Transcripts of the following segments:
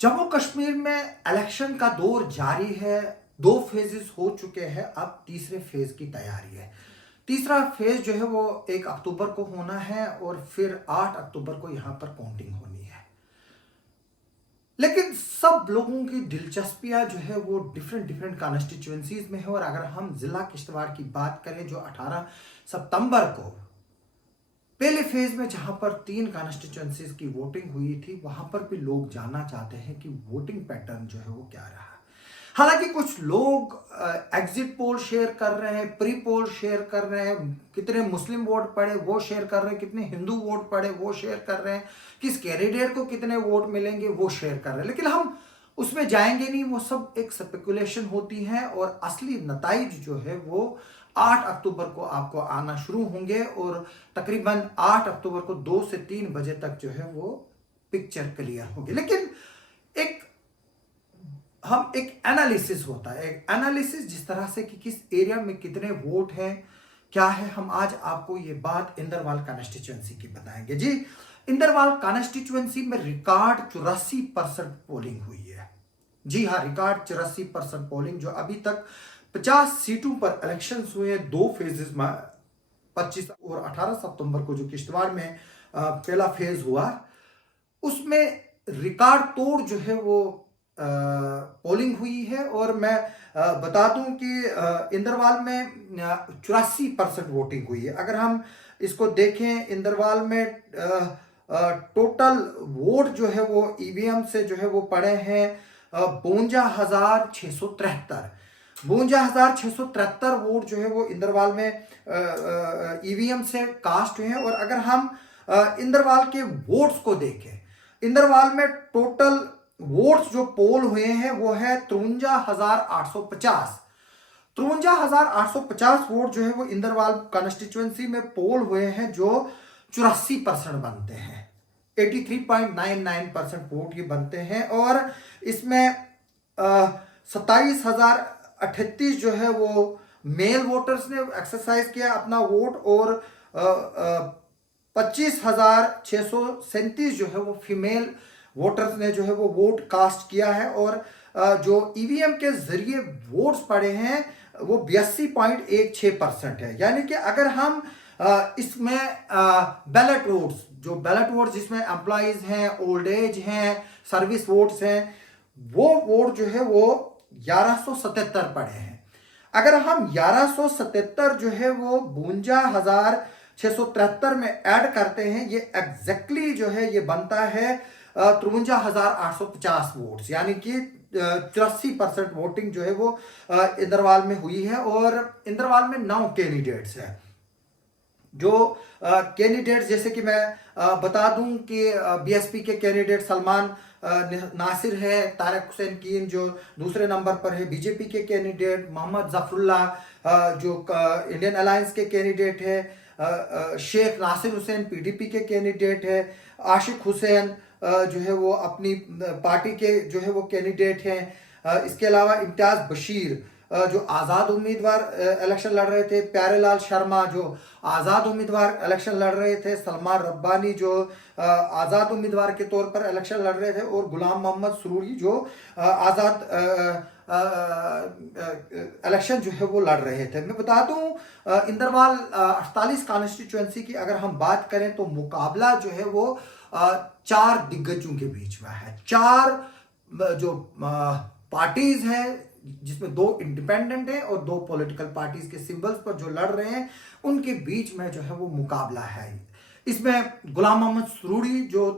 जम्मू कश्मीर में इलेक्शन का दौर जारी है। 2 फेजेस हो चुके हैं, अब तीसरे फेज की तैयारी है। तीसरा फेज जो है वो 1 अक्टूबर को होना है और फिर 8 अक्टूबर को यहाँ पर काउंटिंग होनी है। लेकिन सब लोगों की दिलचस्पियां जो है वो डिफरेंट डिफरेंट कॉन्स्टिट्यूएंसीज में है। और अगर हम जिला किश्तवाड़ की बात करें, जो 18 सितंबर को पहले फेज में जहां पर 3 कॉन्स्टिट्यूएंसीज की वोटिंग हुई थी, वहां पर भी लोग जानना चाहते हैं कि वोटिंग पैटर्न जो है वो क्या रहा। हालांकि कुछ लोग एग्जिट पोल शेयर कर रहे हैं, प्री पोल शेयर कर रहे हैं, कितने मुस्लिम वोट पड़े वो शेयर कर रहे हैं, कितने हिंदू वोट पड़े वो शेयर कर रहे हैं, किस कैंडिडेट को कितने वोट मिलेंगे वो शेयर कर रहे हैं। लेकिन हम उसमें जाएंगे नहीं, वो सब एक स्पेकुलेशन होती है और असली नताइज जो है वो 8 अक्टूबर को आपको आना शुरू होंगे और तकरीबन 8 अक्टूबर को 2 से 3 बजे तक जो है वो पिक्चर क्लियर होगी। लेकिन एक एनालिसिस होता है, एक एनालिसिस जिस तरह से कि किस एरिया में कितने वोट हैं, क्या है, हम आज आपको ये बात इंदरवाल कॉन्स्टिट्यूएंसी की बताएंगे। जी, इंदरवाल कॉन्स्टिट्यूएंसी में रिकॉर्ड 84% पोलिंग हुई है। जी हाँ, रिकॉर्ड 84% पोलिंग, जो अभी तक 50 सीटों पर इलेक्शन हुए हैं 2 फेजेस में। 25 और 18 सितंबर को जो किश्तवाड़ में पहला फेज हुआ, उसमें रिकॉर्ड तोड़ जो है वो पोलिंग हुई है। और मैं बता दूं कि इंदरवाल में 84% वोटिंग हुई है। अगर हम इसको देखें, इंदरवाल में टोटल वोट जो है वो ईवीएम से जो है वो पड़े हैं 52,673। 52,673 वोट जो है वो इंदरवाल में ईवीएम से कास्ट हुए हैं। और अगर हम इंदरवाल के वोट्स को देखें, इंदरवाल में टोटल वोट्स जो पोल हुए हैं वो है 53,850। 53,850 वोट जो है वो इंदरवाल कॉन्स्टिट्यूएंसी में पोल हुए हैं, जो 84% बनते हैं। 83.99% वोट ये बनते हैं। और इसमें 27,038 जो है वो मेल वोटर्स ने एक्सरसाइज किया अपना वोट, और 25,637 जो है वो फीमेल वोटर्स ने जो है वो वोट कास्ट किया है। और जो ईवीएम के जरिए वोट्स पड़े हैं वो 82.16% है। यानी कि अगर हम इसमें बैलेट वोट्स, जो बैलेट वोट्स जिसमें एम्प्लॉइज हैं, ओल्ड एज हैं, सर्विस वोट्स हैं, वो वोट जो है वो 1177 पड़े हैं। अगर हम 1177 जो है वो 52,673 में ऐड करते हैं, ये एग्जैक्टली जो है ये बनता है 53,850 वोट्स। यानी कि 84% वोटिंग जो है वो इंदरवाल में हुई है। और इंदरवाल में 9 कैंडिडेट्स हैं। जो कैंडिडेट्स, जैसे कि मैं बता दूं कि बीएसपी के कैंडिडेट सलमान नासिर है, तारिक हुसैन कीन जो दूसरे नंबर पर है, बीजेपी के कैंडिडेट मोहम्मद जफरुल्लाह जो इंडियन अलायंस के कैंडिडेट है, शेख नासिर हुसैन पीडीपी के कैंडिडेट है, आशिक हुसैन जो है वो अपनी पार्टी के जो है वो कैंडिडेट हैं। इसके अलावा इम्तियाज बशीर जो आज़ाद उम्मीदवार इलेक्शन लड़ रहे थे, प्यारेलाल शर्मा जो आज़ाद उम्मीदवार इलेक्शन लड़ रहे थे, सलमान रब्बानी जो आज़ाद उम्मीदवार के तौर पर इलेक्शन लड़ रहे थे, और गुलाम मोहम्मद सुरूरी जो आज़ाद इलेक्शन जो है वो लड़ रहे थे। मैं बता दूं, इंदरवाल 48 कॉन्स्टिट्यूएंसी की अगर हम बात करें तो मुकाबला जो है वो 4 दिग्गजों के बीच में है। 4 जो पार्टीज हैं, जिसमें 2 इंडिपेंडेंट हैं और 2 पॉलिटिकल पार्टीज के सिंबल्स पर जो लड़ रहे हैं, उनके बीच में जो है वो मुकाबला है। इसमें गुलाम मोहम्मद सुरूरी जो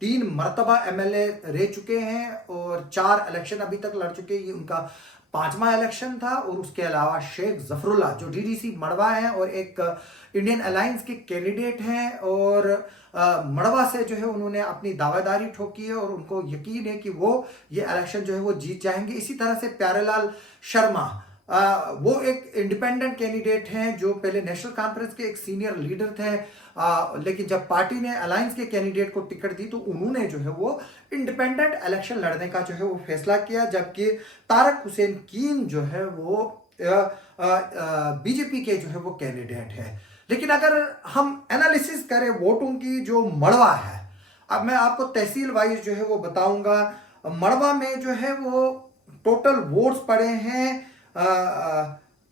3 मरतबा एमएलए रह चुके हैं और 4 इलेक्शन अभी तक लड़ चुके हैं, ये उनका 5वां इलेक्शन था। और उसके अलावा शेख जफरुल्लाह जो डीडीसी मड़वा है और एक इंडियन अलायंस के कैंडिडेट हैं, और मड़वा से जो है उन्होंने अपनी दावेदारी ठोकी है और उनको यकीन है कि वो ये इलेक्शन जो है वो जीत जाएंगे। इसी तरह से प्यारेलाल शर्मा वो एक इंडिपेंडेंट कैंडिडेट हैं, जो पहले नेशनल कॉन्फ्रेंस के एक सीनियर लीडर थे, लेकिन जब पार्टी ने अलायंस के कैंडिडेट को टिकट दी तो उन्होंने जो है वो इंडिपेंडेंट इलेक्शन लड़ने का जो है वो फैसला किया। जबकि तारिक हुसैन कीन जो है वो बीजेपी के जो है वो कैंडिडेट है। लेकिन अगर हम एनालिसिस करें वोटों की जो मड़वा है, अब मैं आपको तहसील वाइज जो है वो बताऊंगा। मड़वा में जो है वो टोटल वोट्स पड़े हैं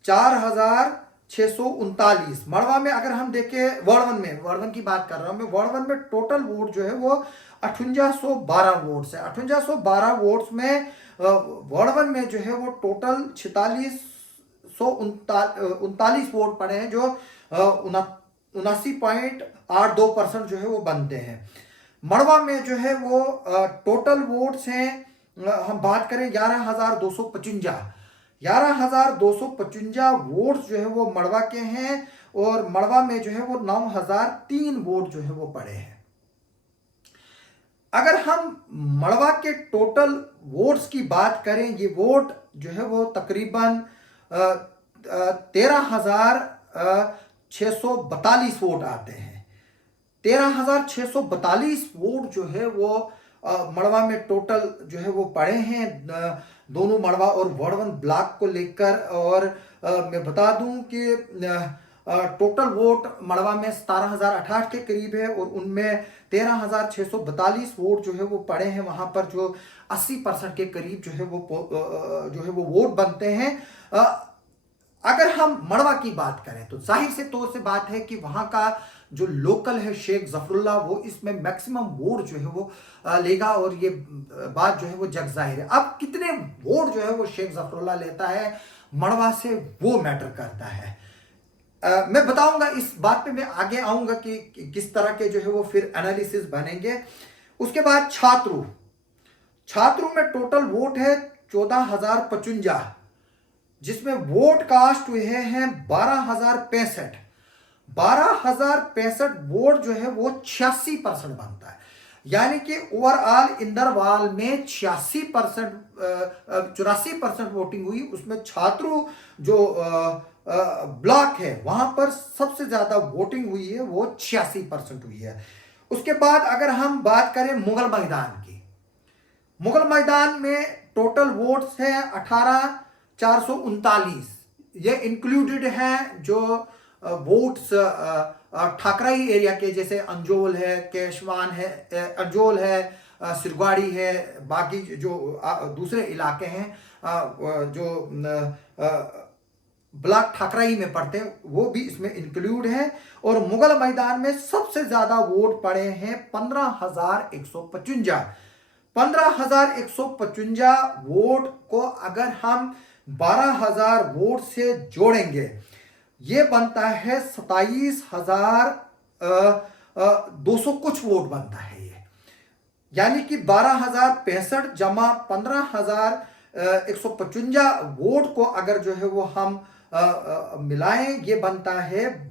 4,639। मड़वा में अगर हम देखें, वर्णवन की बात कर रहा हूं मैं, वर्णवन में टोटल वोट जो है वो 5812 वोट्स है। 5812 वोट्स में वर्णवन में जो है वो टोटल 4639 वोट पड़े हैं, जो 79.82% जो है वो बनते हैं। मड़वा में जो है वो टोटल वोट्स हैं, हम बात करें 11,255 वोट्स जो है वो मड़वा के हैं, और मड़वा में जो है वो 9,003 वोट जो है वो पड़े हैं। अगर हम मड़वा के टोटल वोट्स की बात करें, ये वोट जो है वो तकरीबन 13,642 वोट आते हैं। 13,642 वोट जो है वो मड़वा में टोटल जो है वो पड़े हैं, दोनों मड़वा और वर्णवन ब्लॉक को लेकर। और मैं बता दूं कि टोटल वोट मड़वा में 17,068 के करीब है, और उनमें 13,642 वोट जो है वो पड़े हैं वहां पर, जो 80% के करीब जो है वो वोट बनते हैं। अगर हम मड़वा की बात करें तो जाहिर से तौर से बात है कि वहां का जो लोकल है शेख जफरुल्लाह, वो इसमें मैक्सिमम वोट जो है वो लेगा, और ये बात जो है वो जग जाहिर है। अब कितने वोट जो है वो शेख जफरुल्लाह लेता है मड़वा से, वो मैटर करता है। मैं बताऊंगा, इस बात पे मैं आगे आऊंगा कि किस तरह के जो है वो फिर एनालिसिस बनेंगे। उसके बाद छात्रों में टोटल वोट है 14,055, जिसमें वोट कास्ट हुए हैं 12,065 वोट जो है वो 86% बनता है। यानी कि ओवरऑल इंदरवाल में 84% वोटिंग हुई। उसमें छात्रों जो ब्लॉक है वहां पर सबसे ज्यादा वोटिंग हुई है, वो 86% हुई है। उसके बाद अगर हम बात करें मुगल मैदान की, मुगल मैदान में टोटल वोट्स है 18,439। ये इंक्लूडेड है जो वोट्स ठाकराई एरिया के, जैसे अंजोल है, केशवान है, अंजोल है, सिरगुवाड़ी है, बाकी जो दूसरे इलाके हैं जो ब्लॉक ठाकराई में पड़ते हैं, वो भी इसमें इंक्लूड है। और मुगल मैदान में सबसे ज्यादा वोट पड़े हैं 15,155। 15,155 वोट को अगर हम 12,000 वोट से जोड़ेंगे, ये बनता है 27,200 कुछ वोट बनता है ये। यानी कि 12,065 जमा 15,155 वोट को अगर जो है वो हम मिलाएं, ये बनता है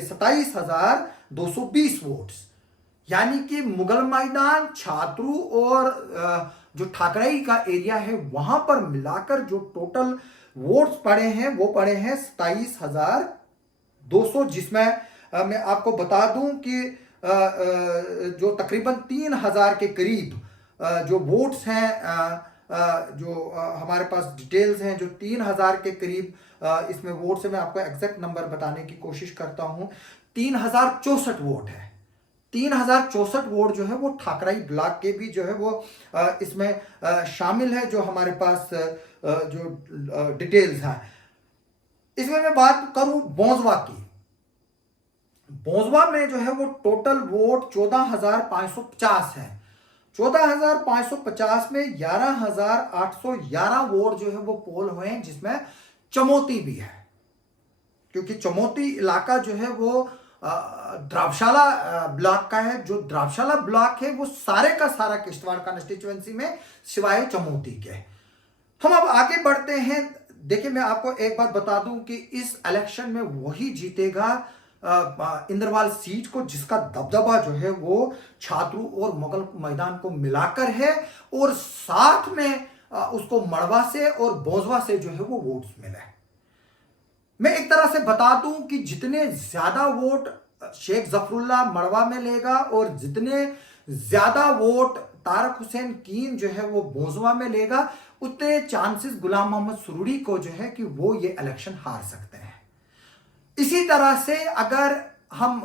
27,220 वोट्स। यानी कि मुगल मैदान, छात्रों और जो ठाकराई का एरिया है वहां पर मिलाकर जो टोटल वोट्स पड़े हैं वो पड़े हैं 27,200, जिसमें मैं आपको बता दूं कि जो तकरीबन 3,000 के करीब जो वोट्स हैं, जो हमारे पास डिटेल्स हैं, जो 3,000 के करीब इसमें वोट्स है। मैं आपको एग्जैक्ट नंबर बताने की कोशिश करता हूं। 3,064 वोट है। 3,064 वोट जो है वो ठाकराई ब्लॉक के भी जो है वो इसमें शामिल है, जो हमारे पास जो डिटेल्स हैं। इसमें मैं बात करूं बोंजवा की, बोंजवा में जो है वो टोटल वोट 14,550 है। 14,550 में 11,811 वोट जो है वो पोल हुए हैं, जिसमें चमोती भी है, क्योंकि चमोती इलाका जो है वो द्रावशाला ब्लॉक का है। जो द्रावशाला ब्लॉक है वो सारे का सारा किश्तवाड़ कॉन्स्टिट्यूएंसी में सिवाय चमोती के। हम अब आगे बढ़ते हैं। देखिए, मैं आपको एक बात बता दूं कि इस इलेक्शन में वही जीतेगा इंदरवाल सीट को जिसका दबदबा जो है वो छात्रों और मुगल मैदान को मिलाकर है, और साथ में उसको मड़वा से और बोंजवा से जो है वो वोट्स मिले। मैं एक तरह से बता दूं कि जितने ज्यादा वोट शेख जफरुल्लाह मड़वा में लेगा और जितने ज्यादा वोट तारक हुसैन कीन जो है वो बोंजवा में लेगा, उतने चांसेस गुलाम मोहम्मद सुरूरी को जो है कि वो ये इलेक्शन हार सकते हैं। इसी तरह से अगर हम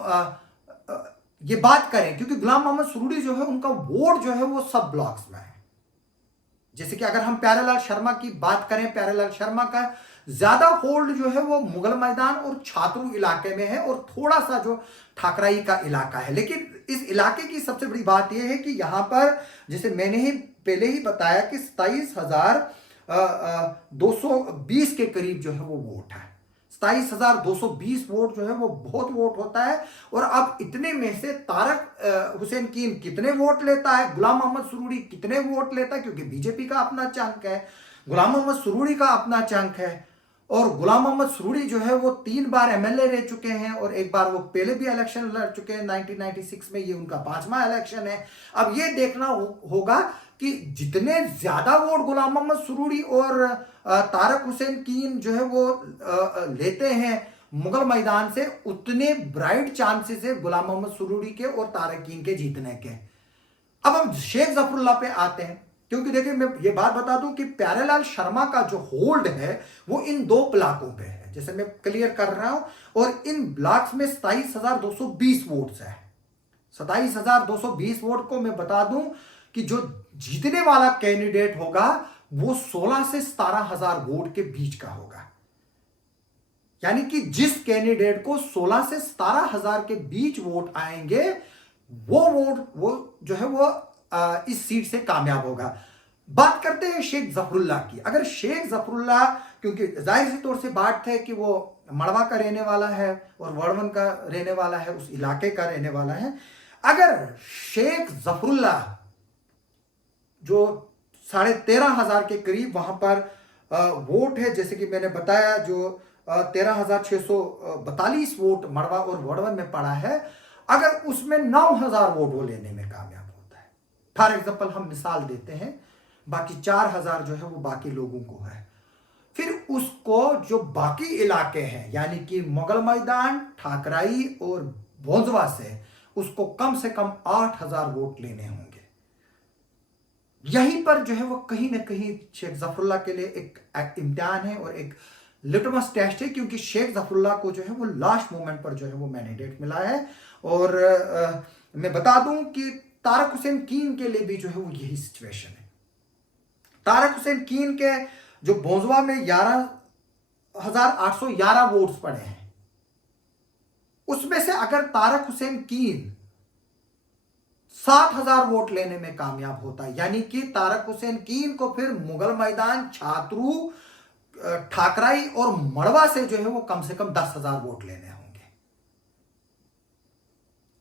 ये बात करें, क्योंकि गुलाम मोहम्मद सुरूरी जो है उनका वोट जो है वो सब ब्लॉक्स में है। जैसे कि अगर हम प्यारेलाल शर्मा की बात करें, प्यारेलाल शर्मा का ज्यादा होल्ड जो है वो मुगल मैदान और छात्रू इलाके में है और थोड़ा सा जो ठाकराई का इलाका है। लेकिन इस इलाके की सबसे बड़ी बात यह है कि यहां पर, जैसे मैंने ही पहले ही बताया कि 27,220 के करीब जो है वो वोट है। 27,220 वोट जो है वो बहुत वोट होता है। और अब इतने में से तारक हुसैन कीन कितने वोट लेता है, गुलाम मोहम्मद सुरूरी कितने वोट लेता है, क्योंकि बीजेपी का अपना चंक है, गुलाम मोहम्मद सुरूरी का अपना चंक है। और गुलाम मोहम्मद सुरूरी जो है वो 3 बार एमएलए रह चुके हैं और एक बार वो पहले भी इलेक्शन लड़ चुके हैं 1996 में, ये उनका 5वां इलेक्शन है। अब ये देखना होगा कि जितने ज्यादा वोट गुलाम मोहम्मद सुरूरी और तारक हुसैन कीन जो है वो लेते हैं मुगल मैदान से, उतने ब्राइट चांसेस है गुलाम मोहम्मद सुरूरी के और तारक कीन के जीतने के। अब हम शेख जफरुल्लाह पे आते हैं, क्योंकि देखिए मैं ये बात बता दूं कि प्यारेलाल शर्मा का जो होल्ड है वो इन 2 ब्लॉकों पे है, जैसे मैं क्लियर कर रहा हूं। और इन ब्लॉक्स में 27,220 वोट्स है। 27,220 वोट को मैं बता दूं कि जो जीतने वाला कैंडिडेट होगा वो 16 से 17,000 वोट के बीच का होगा। यानी कि जिस कैंडिडेट को 16 से 17,000 के बीच वोट आएंगे वो जो है वो इस सीट से कामयाब होगा। बात करते हैं शेख जफरुल्लाह की। अगर शेख जफरुल्लाह, क्योंकि जाहिर सी तौर से बात है कि वो मड़वा का रहने वाला है और वर्वन का रहने वाला है, उस इलाके का रहने वाला है। अगर शेख जफरुल्लाह जो 13,500 के करीब वहां पर वोट है, जैसे कि मैंने बताया जो 13,642 वोट मड़वा और वर्वन में पड़ा है, अगर उसमें 9,000 वोट वो लेने में कामयाब होता है, फॉर एग्जाम्पल हम मिसाल देते हैं, बाकी 4,000 जो है वो बाकी लोगों को है, फिर उसको जो बाकी इलाके हैं यानी कि मुगल मैदान, ठाकराई और भोंजवा से उसको कम से कम 8,000 वोट लेने होंगे। यहीं पर जो है वो कहीं ना कहीं शेख जफरुल्लाह के लिए एक इम्तिहान है और एक लिटमस टेस्ट है, क्योंकि शेख जफरुल्लाह को जो है वो लास्ट मोमेंट पर जो है वो मैंडेट मिला है। और मैं बता दूं कि तारक हुसैन कीन के लिए भी जो है वो यही सिचुएशन है। तारक हुसैन कीन के जो भोंजवा में 11,811 वोट्स पड़े हैं, उसमें से अगर तारक हुसैन कीन 7,000 वोट लेने में कामयाब होता है, यानी कि तारक हुसैन कीन को फिर मुगल मैदान, छात्रू, ठाकराई और मड़वा से जो है वो कम से कम 10,000 वोट लेने होंगे।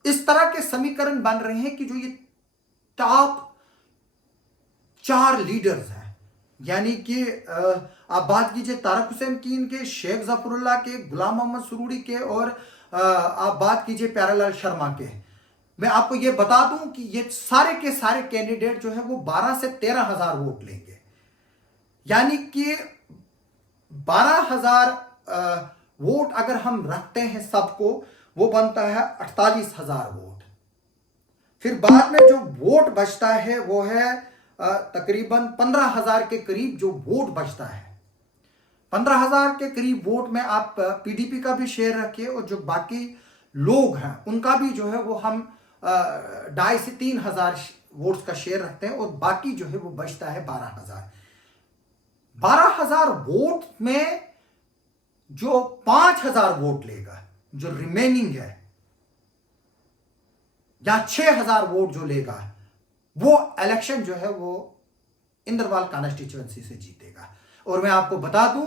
इस तरह के समीकरण बन रहे हैं कि जो ये टॉप 4 लीडर्स हैं, यानी कि आप बात कीजिए तारक हुसैन कीन के, शेख जफरुल्लाह के, गुलाम मोहम्मद सुरूरी के और आप बात कीजिए प्यारेलाल शर्मा के। मैं आपको यह बता दूं कि ये सारे के सारे कैंडिडेट जो है वो 12 से 13,000 वोट लेंगे, यानी कि 12,000 वोट अगर हम रखते हैं सबको, वो बनता है 48,000 वोट। फिर बाद में जो वोट बचता है वो है तकरीबन 15,000 के करीब जो वोट बचता है। 15,000 के करीब वोट में आप पीडीपी का भी शेयर रखिए और जो बाकी लोग हैं उनका भी जो है वो हम 2,500 से 3,000 वोट्स का शेयर रखते हैं और बाकी जो है वो बचता है 12,000। 12,000 वोट में जो 5,000 वोट लेगा, जो रिमेनिंग है, या 6,000 वोट जो लेगा, वो इलेक्शन जो है वो इंदरवाल कॉन्स्टिट्यूएंसी से जीतेगा। और मैं आपको बता दूं,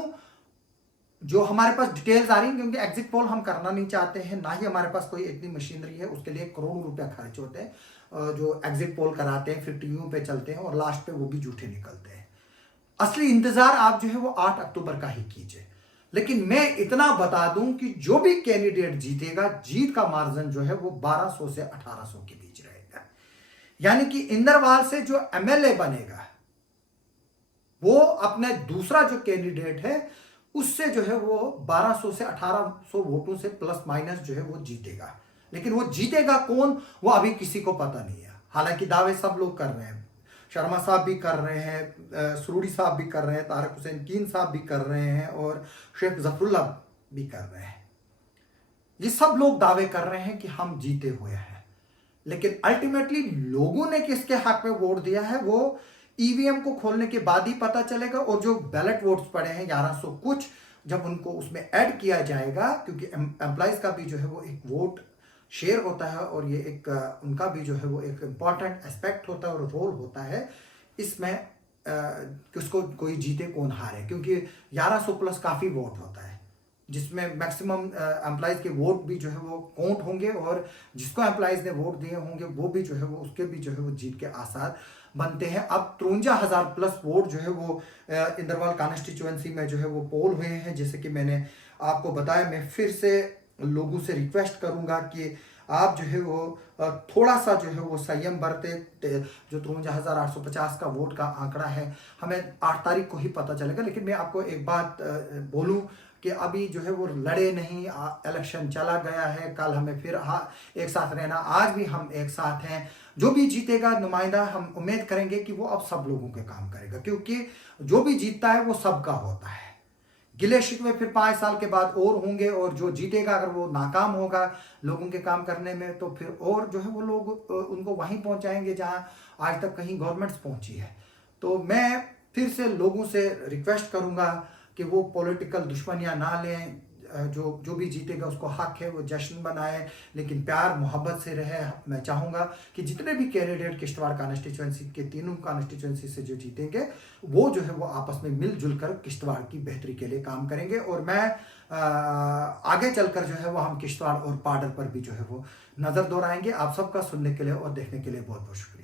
जो हमारे पास डिटेल्स आ रही हैं, क्योंकि एग्जिट पोल हम करना नहीं चाहते हैं, ना ही हमारे पास कोई इतनी मशीनरी है, उसके लिए करोड़ों रुपया खर्च होते हैं जो एग्जिट पोल कराते हैं, फिर टीवियों पे चलते हैं और लास्ट पे वो भी झूठे निकलते हैं। असली इंतजार आप जो है वो 8 अक्टूबर का ही कीजिए। लेकिन मैं इतना बता दूं कि जो भी कैंडिडेट जीतेगा, जीत का मार्जिन जो है वो 1200 से 1800 के बीच रहेगा। यानी कि इंदरवाल से जो एमएलए बनेगा वो अपने दूसरा जो कैंडिडेट है उससे जो है वो 1200 से 1800 वोटों से प्लस माइनस जो है वो जीतेगा। लेकिन वो जीतेगा कौन, वो अभी किसी को पता नहीं है। हालांकि दावे सब लोग कर रहे हैं, शर्मा साहब भी कर रहे हैं, सुरूरी साहब भी कर रहे हैं, तारक हुसैन कीन साहब भी कर रहे हैं और शेख जफरुल्लाह भी कर रहे हैं। ये सब लोग दावे कर रहे हैं कि हम जीते हुए हैं। लेकिन अल्टीमेटली लोगों ने किसके हक में वोट दिया है वो ईवीएम को खोलने के बाद ही पता चलेगा। और जो बैलेट वोट्स पड़े हैं 1100 कुछ, जब उनको उसमें ऐड किया जाएगा, क्योंकि एम्प्लॉयज का भी जो है वो एक वोट शेयर होता है और ये एक उनका भी जो है वो एक इम्पॉर्टेंट एस्पेक्ट होता है और रोल होता है इसमें कि उसको कोई जीते कौन हारे, क्योंकि 1100 प्लस काफ़ी वोट होता है जिसमें मैक्सिमम एम्प्लॉयज़ के वोट भी जो है वो काउंट होंगे और जिसको एम्प्लॉयज़ ने वोट दिए होंगे वो भी जो है वो उसके भी जो है वो जीत के आसार बनते हैं। अब 53,000 प्लस वोट जो है वो इंदरवाल कॉन्स्टिट्यूएंसी में जो है वो पोल हुए हैं। जैसे कि मैंने आपको बताया, मैं फिर से लोगों से रिक्वेस्ट करूंगा कि आप जो है वो थोड़ा सा जो है वो संयम बरते। जो 53,850 का वोट का आंकड़ा है हमें 8 तारीख को ही पता चलेगा। लेकिन मैं आपको एक बात बोलूं कि अभी जो है वो लड़े नहीं, इलेक्शन चला गया है, कल हमें फिर एक साथ रहना, आज भी हम एक साथ हैं। जो भी जीतेगा नुमाइंदा हम उम्मीद करेंगे कि वो अब सब लोगों के काम करेगा, क्योंकि जो भी जीतता है वो सबका होता है। गिले शिकवे फिर 5 साल के बाद और होंगे और जो जीतेगा अगर वो नाकाम होगा लोगों के काम करने में तो फिर और जो है वो लोग उनको वहीं पहुंचाएंगे जहां आज तक कहीं गवर्नमेंट्स पहुंची है। तो मैं फिर से लोगों से रिक्वेस्ट करूंगा कि वो पॉलिटिकल दुश्मनियां ना लें। जो भी जीतेगा उसको हक है वो जश्न बनाए, लेकिन प्यार मोहब्बत से रहे। मैं चाहूँगा कि जितने भी कैंडिडेट किश्तवाड़ कॉन्स्टिट्यूएंसी के तीनों कॉन्स्टिट्यूएंसी से जो जीतेंगे वो जो है वो आपस में मिलजुल कर किश्तवाड़ की बेहतरी के लिए काम करेंगे। और मैं आगे चलकर जो है वो हम किश्तवाड़ और पाडर पर भी जो है वो नज़र दौड़ाएंगे। आप सबका सुनने के लिए और देखने के लिए बहुत बहुत शुक्रिया।